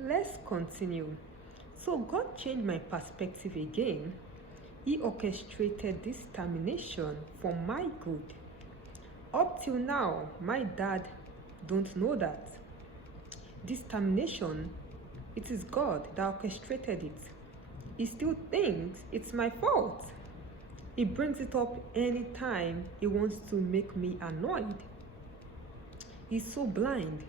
Let's continue. So God changed my perspective again. He orchestrated this termination for my good. Up till now, my dad don't know that. This termination, it is God that orchestrated it. He still thinks it's my fault. He brings it up anytime he wants to make me annoyed. He's so blind.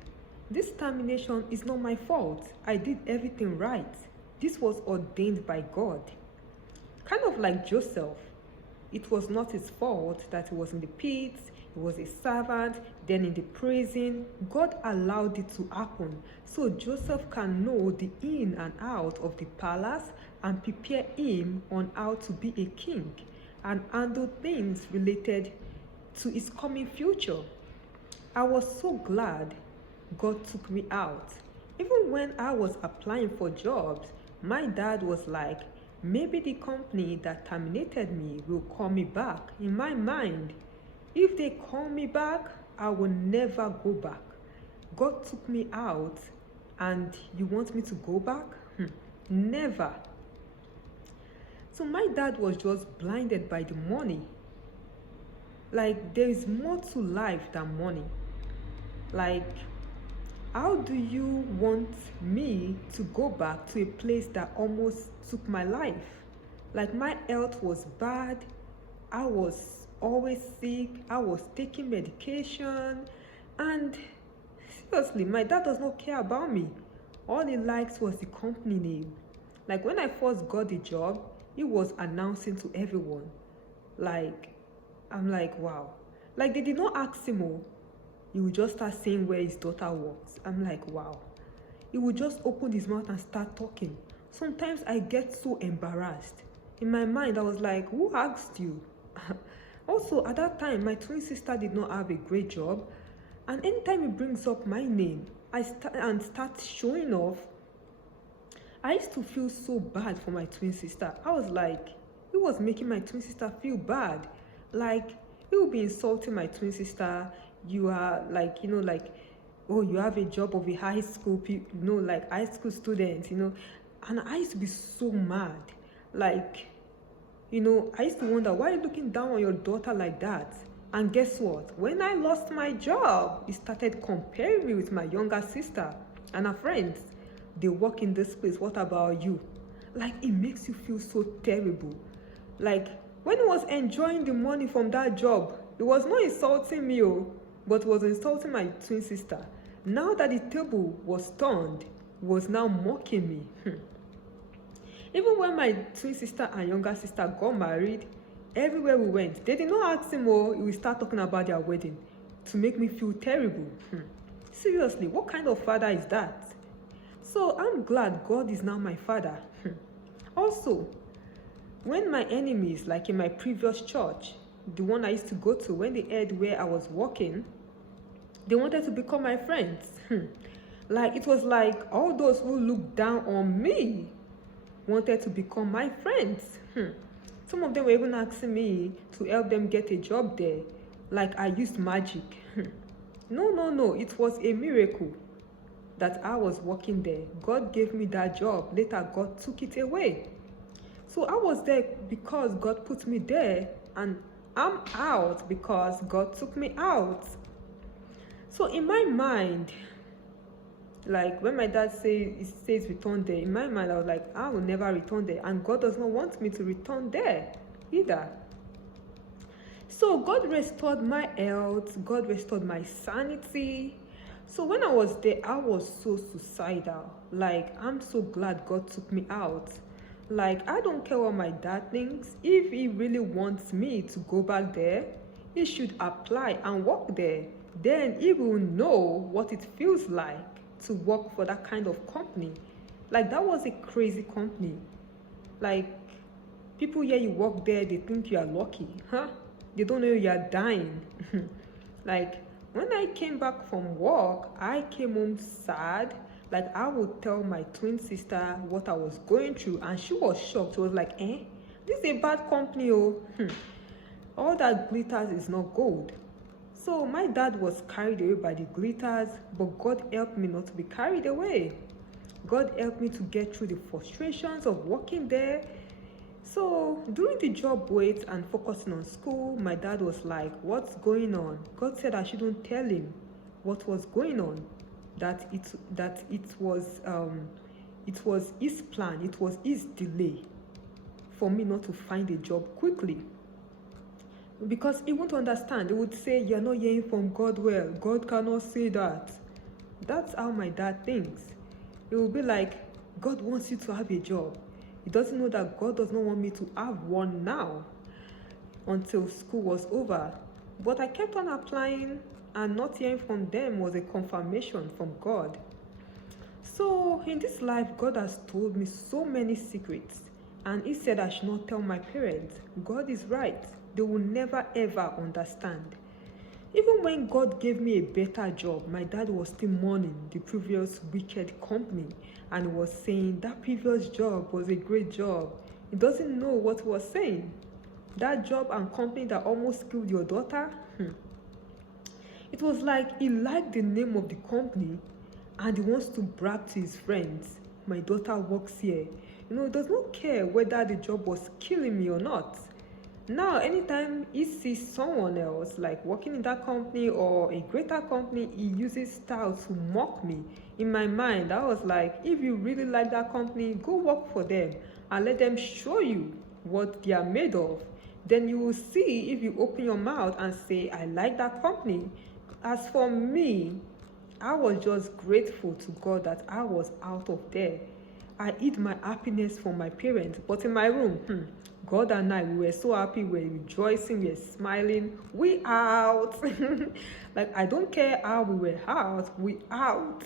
This termination is not my fault. I did everything right. This was ordained by God. Kind of like Joseph. It was not his fault that he was in the pits, he was a servant, then in the prison. God allowed it to happen so Joseph can know the in and out of the palace and prepare him on how to be a king and handle things related to his coming future. I was so glad God took me out. Even when I was applying for jobs, my dad was like, maybe the company that terminated me will call me back. In my mind, if they call me back, I will never go back. God took me out and you want me to go back? Never. So my dad was just blinded by the money. Like, there is more to life than money. Like, how do you want me to go back to a place that almost took my life? Like, my health was bad. I was always sick. I was taking medication. And seriously, my dad does not care about me. All he likes was the company name. Like, when I first got the job, he was announcing to everyone. Like, I'm like, wow. Like, they did not ask him, oh, he would just start saying where his daughter works. I'm like, wow. He would just open his mouth and start talking. Sometimes I get so embarrassed. In my mind, I was like, who asked you? Also, at that time, my twin sister did not have a great job. And anytime he brings up my name, I start showing off. I used to feel so bad for my twin sister. I was like, he was making my twin sister feel bad. Like, he would be insulting my twin sister. You are like, like, oh, you have a job of a high school, like high school student, and I used to be so mad. Like, I used to wonder, why are you looking down on your daughter like that? And guess what? When I lost my job, he started comparing me with my younger sister and her friends. They work in this place, what about you? Like, it makes you feel so terrible. Like, when he was enjoying the money from that job, he was not insulting me, but was insulting my twin sister. Now that the table was turned, he was now mocking me. Even when my twin sister and younger sister got married, everywhere we went, they did not ask him, he would start talking about their wedding to make me feel terrible. Seriously, what kind of father is that? So I'm glad God is now my father. Also, when my enemies, like in my previous church, the one I used to go to, when they heard where I was working, they wanted to become my friends. Like, it was like all those who looked down on me wanted to become my friends. Some of them were even asking me to help them get a job there. Like, I used magic. No, it was a miracle that I was working there. God gave me that job. Later, God took it away. So I was there because God put me there, and I'm out because God took me out. So in my mind, like when my dad says return there, in my mind I was like, I will never return there, and God does not want me to return there either. So God restored my health, God restored my sanity. So when I was there, I was so suicidal. Like, I'm so glad God took me out. Like, I don't care what my dad thinks. If he really wants me to go back there, he should apply and work there. Then he will know what it feels like to work for that kind of company. Like, that was a crazy company. Like, people hear you work there, they think you are lucky. They don't know you are dying. Like, when I came back from work, I came home sad. Like, I would tell my twin sister what I was going through, and she was shocked. She was like, this is a bad company, all that glitters is not gold. So my dad was carried away by the glitters, but God helped me not to be carried away. God helped me to get through the frustrations of working there. So during the job wait and focusing on school, my dad was like, what's going on? God said I shouldn't tell him what was going on, that it was his plan, it was his delay for me not to find a job quickly. Because he won't understand. He would say, you're not hearing from God well. God cannot say that. That's how my dad thinks. It will be like, God wants you to have a job. He doesn't know that God does not want me to have one now until school was over. But I kept on applying, and not hearing from them was a confirmation from God. So in this life, God has told me so many secrets, and he said I should not tell my parents. God is right. They will never ever understand. Even when God gave me a better job, my dad was still mourning the previous wicked company and was saying that previous job was a great job. He doesn't know what he was saying. That job and company that almost killed your daughter, it was like he liked the name of the company and he wants to brag to his friends. My daughter works here. He does not care whether the job was killing me or not. Now, anytime he sees someone else like working in that company or a greater company, he uses style to mock me. In my mind, I was like, if you really like that company, go work for them and let them show you what they are made of. Then you will see if you open your mouth and say, I like that company. As for me, I was just grateful to God that I was out of there. I hid my happiness from my parents, but in my room, God and I, we were so happy, we were rejoicing, we were smiling, we out. Like, I don't care how we were out, we out.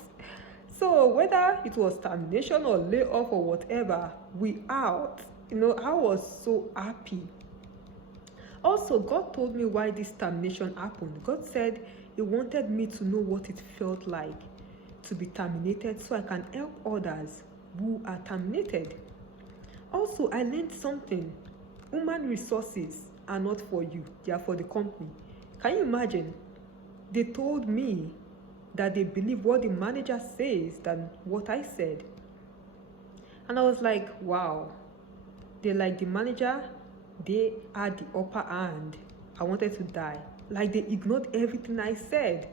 So whether it was termination or layoff or whatever, we out. I was so happy. Also, God told me why this termination happened. God said he wanted me to know what it felt like to be terminated so I can help others who are terminated. Also, I learned something. Human resources are not for you, they are for the company. Can you imagine? They told me that they believe what the manager says than what I said. And I was like, wow. They like the manager, they had the upper hand. I wanted to die. Like, they ignored everything I said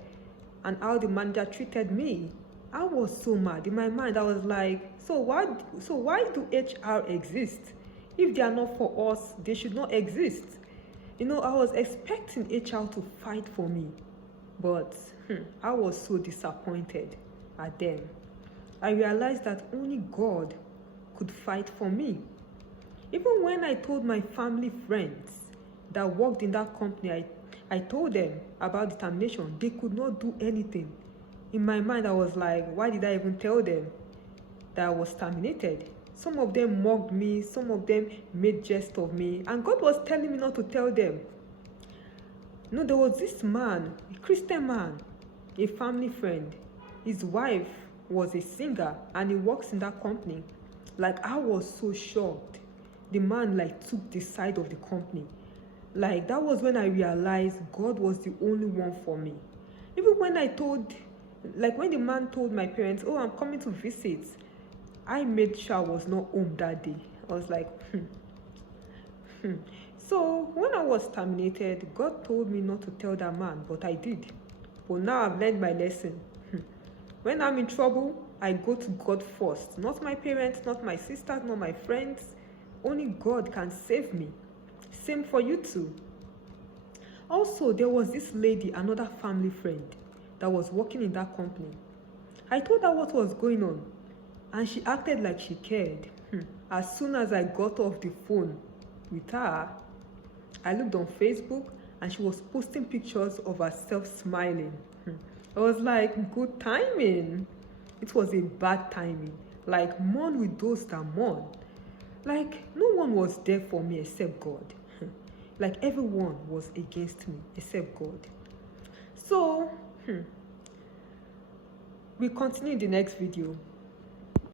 and how the manager treated me. I was so mad. In my mind, I was like, so why do HR exist? If they are not for us, they should not exist. I was expecting HR to fight for me, but I was so disappointed at them. I realized that only God could fight for me. Even when I told my family friends that worked in that company, I told them about the termination, they could not do anything. In my mind, I was like, why did I even tell them that I was terminated? Some of them mocked me, some of them made jest of me, and God was telling me not to tell them. There was this man, a Christian man, a family friend. His wife was a singer and he works in that company. Like, I was so shocked. The man took the side of the company. Like, that was when I realized God was the only one for me. Even when when the man told my parents, oh, I'm coming to visit, I made sure I was not home that day. I was like, So when I was terminated, God told me not to tell that man, but I did. But now I've learned my lesson. When I'm in trouble, I go to God first. Not my parents, not my sisters, not my friends. Only God can save me. Same for you too. Also, there was this lady, another family friend, that was working in that company. I told her what was going on, and she acted like she cared. As soon as I got off the phone with her, I looked on Facebook and she was posting pictures of herself smiling. I was like, good timing. It was a bad timing. Like, mourn with those that mourn. Like, no one was there for me except God. Like, everyone was against me except God. So, we continue in the next video.